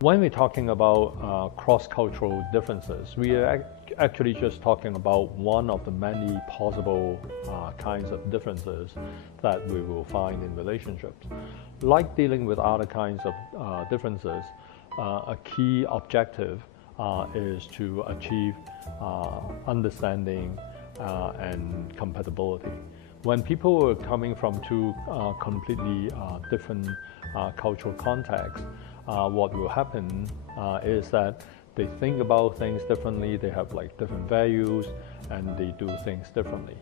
When we're talking about cross-cultural differences, we are actually just talking about one of the many possible kinds of differences that we will find in relationships. Like dealing with other kinds of differences, a key objective is to achieve understanding and compatibility. When people are coming from two completely different cultural contexts, what will happen is that they think about things differently, they have like different values, and they do things differently.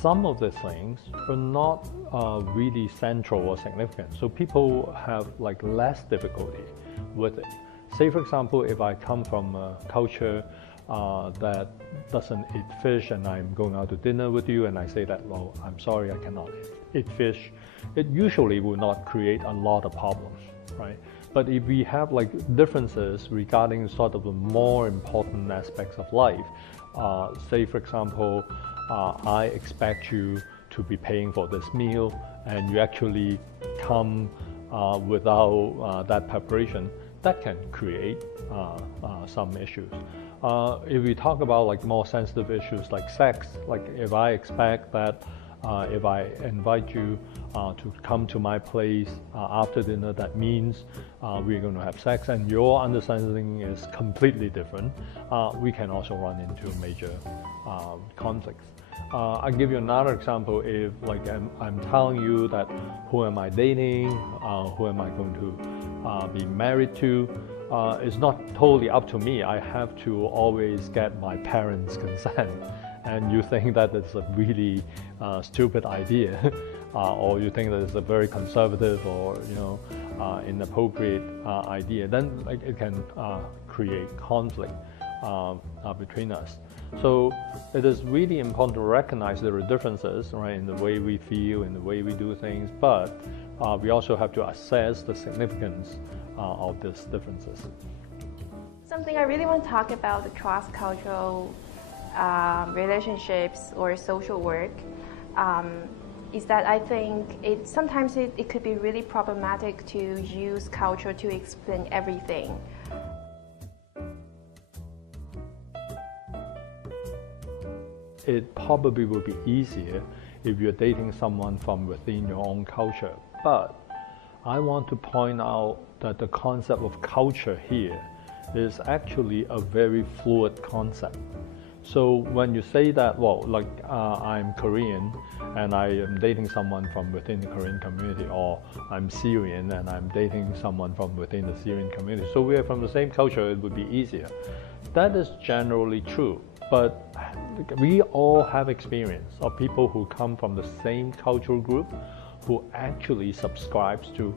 Some of the things are not really central or significant, so people have like less difficulty with it. Say for example, if I come from a culture that doesn't eat fish and I'm going out to dinner with you and I say that, well, I'm sorry, I cannot eat fish, it usually will not create a lot of problems, right? But if we have like differences regarding sort of the more important aspects of life, say for example, I expect you to be paying for this meal and you actually come without that preparation, that can create some issues. If we talk about like more sensitive issues like sex, like if I expect that if I invite you to come to my place after dinner, that means we're going to have sex, and your understanding is completely different, we can also run into major conflicts. I'll give you another example. If like I'm telling you that who am I dating, who am I going to be married to, it's not totally up to me. I have to always get my parents' consent. And you think that it's a really stupid idea, or you think that it's a very conservative or inappropriate idea, then like, it can create conflict between us. So it is really important to recognize there are differences, right, in the way we feel, in the way we do things, but we also have to assess the significance of these differences. Something I really want to talk about the cross-cultural relationships or social work is that I think sometimes it could be really problematic to use culture to explain everything. It probably will be easier if you're dating someone from within your own culture, but I want to point out that the concept of culture here is actually a very fluid concept. So when you say that, well, like I'm Korean and I am dating someone from within the Korean community, or I'm Syrian and I'm dating someone from within the Syrian community, so we are from the same culture, it would be easier. That is generally true, but we all have experience of people who come from the same cultural group who actually subscribes to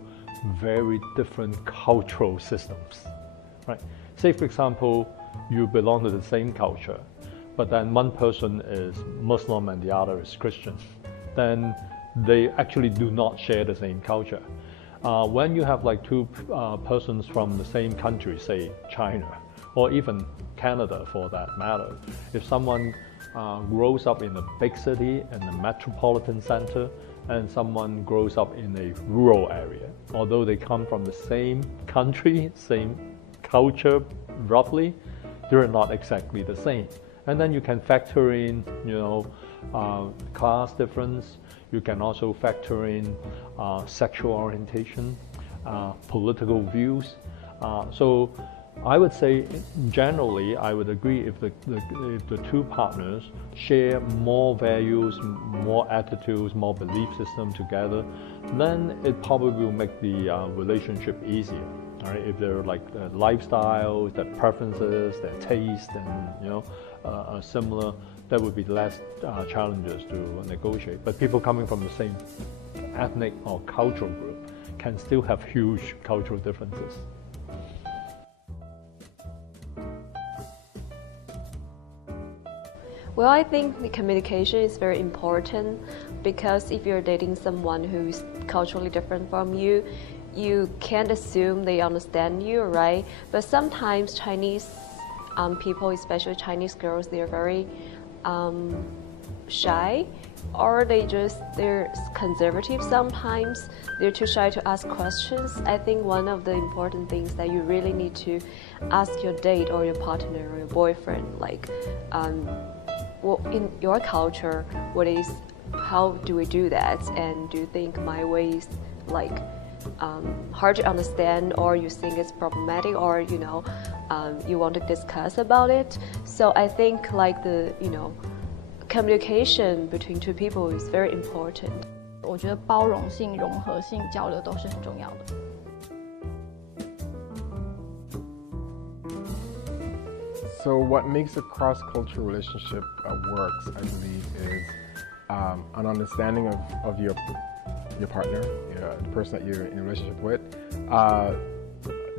very different cultural systems, right? Say for example, you belong to the same culture, but then one person is Muslim and the other is Christian, then they actually do not share the same culture. When you have like two persons from the same country, say China, or even Canada for that matter, if someone grows up in a big city, in a metropolitan center, and someone grows up in a rural area, although they come from the same country, same culture roughly, they're not exactly the same. And then you can factor in, class difference. You can also factor in sexual orientation, political views. So I would say, generally, I would agree if the two partners share more values, more attitudes, more belief system together, then it probably will make the relationship easier. All right, if they're like their lifestyles, their preferences, their taste, and are similar, there would be less challenges to negotiate. But people coming from the same ethnic or cultural group can still have huge cultural differences. Well, I think the communication is very important, because if you're dating someone who's culturally different from you, you can't assume they understand you, right? But sometimes Chinese people, especially Chinese girls, they are very shy or they're conservative sometimes. They're too shy to ask questions. I think one of the important things that you really need to ask your date or your partner or your boyfriend, like, in your culture, how do we do that? And do you think my way is like hard to understand, or you think it's problematic, or you want to discuss about it? So I think like the communication between two people is very important. 我觉得包容性、融合性交流都是很重要的。So what makes a cross-cultural relationship works, I believe, is an understanding of your partner, the person that you're in a relationship with,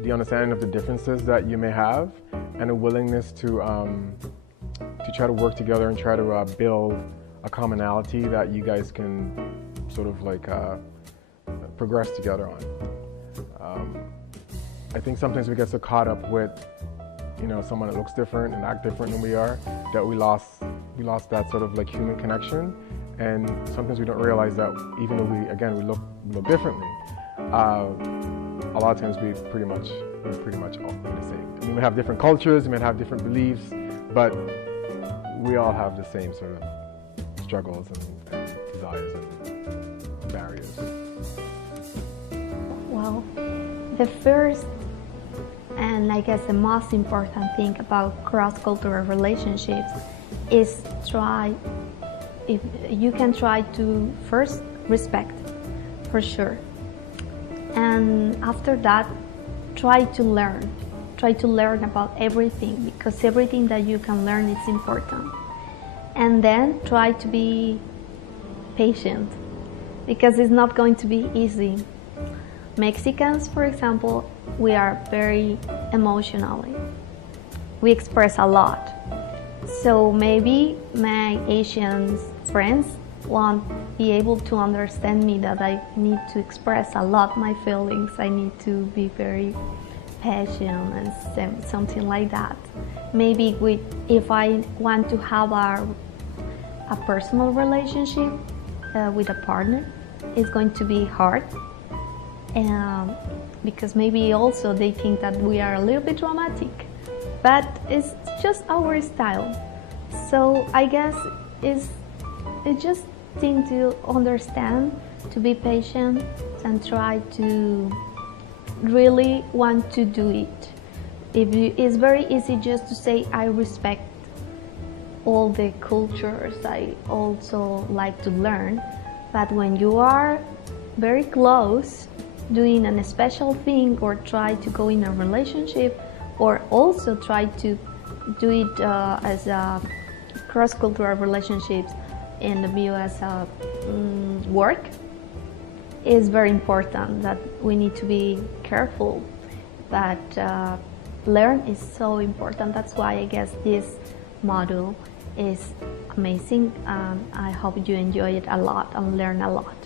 the understanding of the differences that you may have, and a willingness to try to work together and try to build a commonality that you guys can sort of like progress together on. I think sometimes we get so caught up with someone that looks different and act different than we are that we lost that sort of like human connection, and sometimes we don't realize that even though we look differently, a lot of times we're pretty much all the same. I mean, we have different cultures, we might have different beliefs, but we all have the same sort of struggles and desires and barriers. Well, the first and I guess the most important thing about cross-cultural relationships is if you can try to first respect, for sure, and after that try to learn about everything, because everything that you can learn is important. And then try to be patient, because it's not going to be easy. Mexicans, for example, we are very emotional. We express a lot. So maybe my Asian friends won't be able to understand me, that I need to express a lot my feelings. I need to be very patient and something like that. Maybe if I want to have a personal relationship with a partner, it's going to be hard. Because maybe also they think that we are a little bit dramatic, but it's just our style. So I guess it's just thing to understand, to be patient, and try to really want to do it. It's very easy just to say I respect all the cultures, I also like to learn, but when you are very close, doing a special thing, or try to go in a relationship, or also try to do it as a cross-cultural relationships in the view as a work, is very important, that we need to be careful. But learn is so important. That's why I guess this module is amazing. I hope you enjoy it a lot and learn a lot.